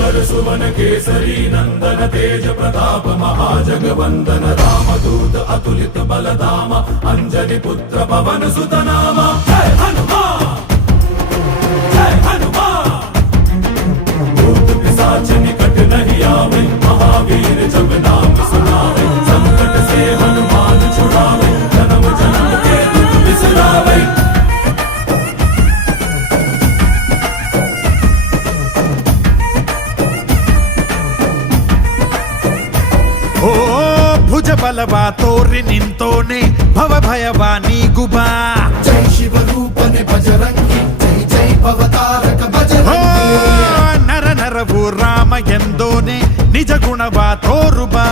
भास्कर सुवन केसरी नंदन तेज प्रताप महाजगवंदन रामदूत अतुलित बलधाम अंजनी पुत्र पवन सुत नाम जय हनुमान जय हनुमान। भूत पिशाच निकट नहीं आवे महावीर जब नाम सुनावे संकट से हनुमान छुड़ावे जन्म जन्म के दुख बिसरावे। ಓ ಭುಜ ಬಲವ ತೋರಿ ನಿಂತೋನೆ ಭವ ಭಯವ ನೀಗುಬಾ जय शिव रूपने बजरंगी जय जय भवतारक बजरंगी। ನರ ನರವು ರಾಮ ಎಂದೋನೆ ನಿಜ ಗುಣವ ತೋರುಬಾ